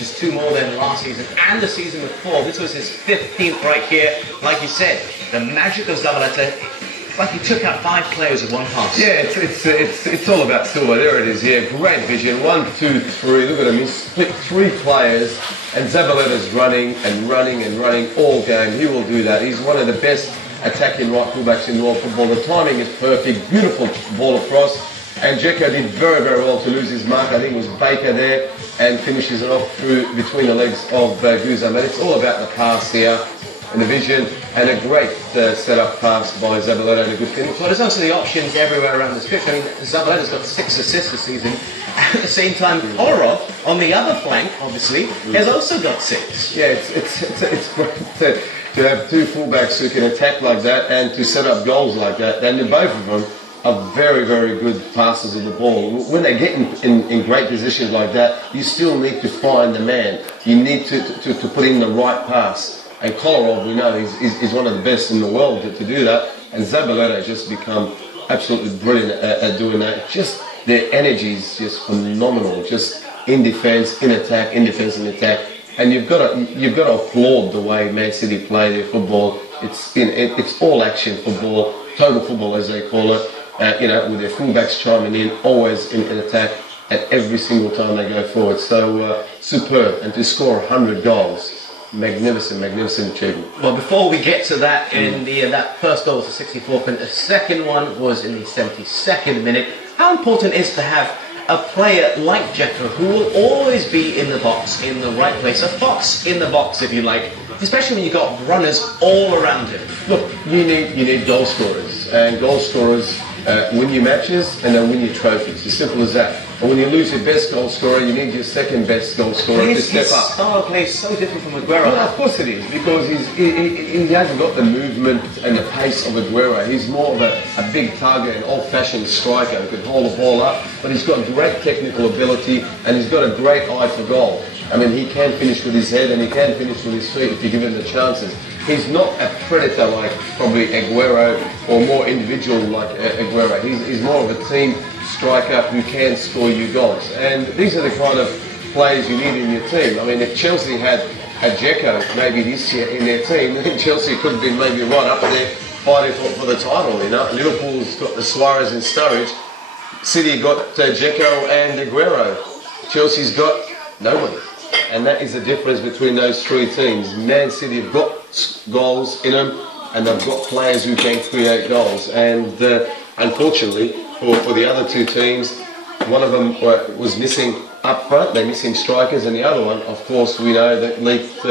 which is 2 more than last season and the season before. This was his 15th right here. Like you said, the magic of Zabaleta, like he took out 5 players with one pass. Yeah, it's all about Silva. There it is here. Great vision. 1, 2, 3. Look at him. He's split 3 players, and Zabaleta's running and running and running all game. He will do that. He's one of the best attacking right fullbacks in world football. The timing is perfect. Beautiful ball across. And Dzeko did very, very well to lose his mark. I think it was Baker there, and finishes it off through between the legs of Guzan. But it's all about the pass here, and the vision, and a great set-up pass by Zabaleta and a good finish. Well, there's also the options everywhere around this pitch. I mean, Zabaleta's got 6 assists this season. At the same time, Kolarov, on the other flank, obviously, has also got 6. Yeah, it's great to have 2 fullbacks who can attack like that and to set up goals like that. And both of them are very, very good passes of the ball. When they get in great positions like that, you still need to find the man. You need to put in the right pass. And Kolarov, we know, is one of the best in the world to do that. And Zabaleta has just become absolutely brilliant at doing that. Just their energy is just phenomenal. Just in defence, in attack, in defence, in attack. And you've got to applaud the way Man City play their football. It's all action football, total football as they call it. With their fullbacks chiming in, always in attack, at every single time they go forward. So superb, and to score 100 goals. Magnificent, magnificent achievement. Well, before we get to that, in that first goal was the 64th minute, the second one was in the 72nd minute. How important is it to have a player like Dzeko who will always be in the box, in the right place, a fox in the box, if you like, especially when you've got runners all around him? Look, you need goal scorers, and goal scorers win your matches and they'll win your trophies. As simple as that. And when you lose your best goal scorer, you need your second best goal scorer to step up. His style of play is so different from Aguero. Well, of course it is, because he hasn't got the movement and the pace of Aguero. He's more of a big target, an old-fashioned striker who can hold the ball up, but he's got great technical ability and he's got a great eye for goal. I mean, he can finish with his head and he can finish with his feet if you give him the chances. He's not a predator like probably Aguero, or more individual like Aguero. He's more of a team striker who can score you goals. And these are the kind of players you need in your team. I mean, if Chelsea had a Dzeko maybe this year in their team, then Chelsea could have been maybe right up there fighting for the title, you know. Liverpool's got the Suarez and Sturridge. City got Dzeko and Aguero. Chelsea's got no one. And that is the difference between those 3 teams. Man City have got goals in them, and they've got players who can create goals. And unfortunately, for the other 2 teams, one of them was missing up front. They're missing strikers, and the other one, of course, we know that leaked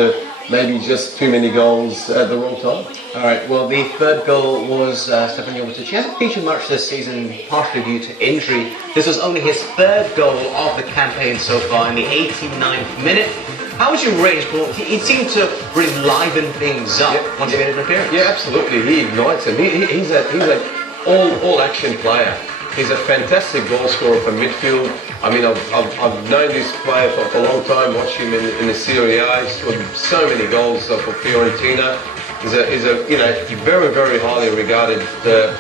maybe just too many goals at the wrong time. All right, well, the third goal was Stefan Jovetic. He hasn't featured much this season, partially due to injury. This was only his 3rd goal of the campaign so far in the 89th minute. How would you rate his performance? He seemed to really liven things up once he made an appearance. Yeah, absolutely. He ignites him. He's an all-action player. He's a fantastic goal scorer from midfield. I mean, I've known this player for a long time, watched him in the Serie A. He's scored so many goals for Fiorentina. He's a very, very highly regarded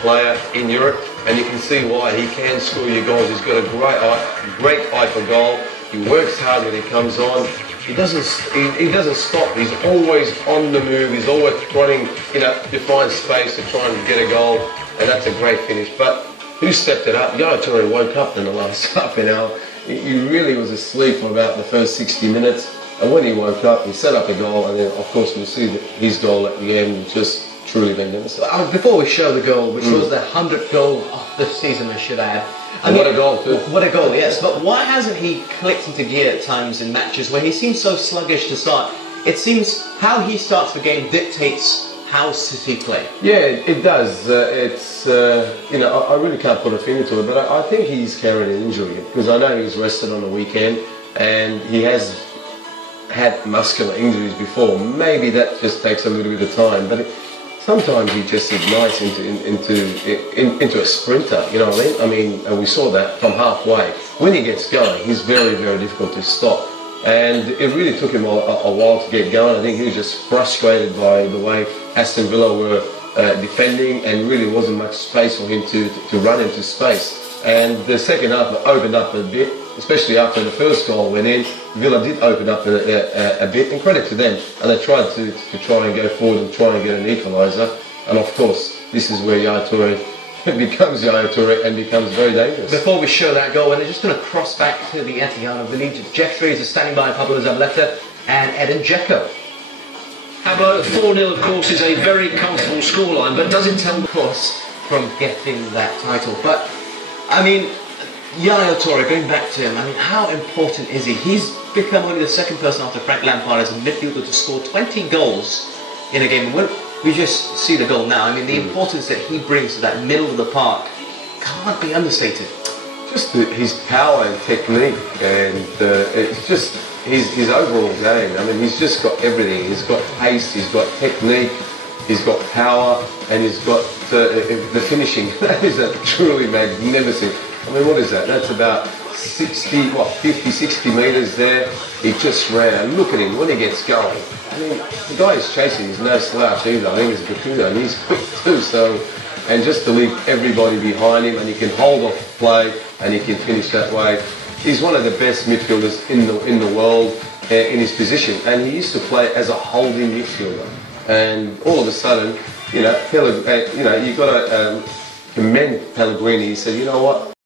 player in Europe, and you can see why. He can score your goals. He's got a great eye for goal. He works hard when he comes on. He doesn't stop. He's always on the move. He's always running, to find space to try and get a goal, and that's a great finish. But who stepped it up? Yaya Toure woke up in the last half an hour. He really was asleep for about the first 60 minutes. And when he woke up, he set up a goal. And then, of course, we'll see his goal at the end, just truly magnificent. Before we show the goal, which was the 100th goal of the season, I should add. And what a goal, too. What a goal, yes. But why hasn't he clicked into gear at times in matches where he seems so sluggish to start? It seems how he starts the game dictates how City play. Yeah, it does. I really can't put a finger to it, but I think he's carried an injury, because I know he was rested on the weekend and he has had muscular injuries before. Maybe that just takes a little bit of time, but sometimes he just ignites into a sprinter. You know what I mean? I mean, and we saw that from halfway. When he gets going, he's very, very difficult to stop. And it really took him a while to get going. I think he was just frustrated by the way Aston Villa were defending, and really wasn't much space for him to run into space. And the second half opened up a bit, especially after the first goal went in. Villa did open up a bit, and credit to them, and they tried to try and go forward and try and get an equaliser, and of course this is where Yaya Toure becomes Yaya Toure and becomes very dangerous. Before we show that goal, and they're just going to cross back to the Etihad, I believe Jeffrey is standing by Pablo Zabaleta and Edin Dzeko. How about 4-0, of course, is a very comfortable scoreline, but does it tell, of course, from getting that title. But, I mean, Yaya Toure, going back to him, I mean, how important is he? He's become only the second person after Frank Lampard as a midfielder to score 20 goals in a game. When we just see the goal now, I mean, the importance that he brings to that middle of the park can't be understated. Just his power and technique, and it's just his overall game. I mean, he's just got everything. He's got pace, he's got technique, he's got power, and he's got the finishing. That is a truly magnificent. I mean, what is that? That's about 50, 60 metres there. He just ran. Look at him when he gets going. I mean, the guy he's chasing is no slouch either. I think it's Bakudo, and he's quick too. So, and just to leave everybody behind him, and he can hold off play, and he can finish that way. He's one of the best midfielders in the world in his position, and he used to play as a holding midfielder. And all of a sudden, you know, you got to commend Pellegrini. He said, you know what?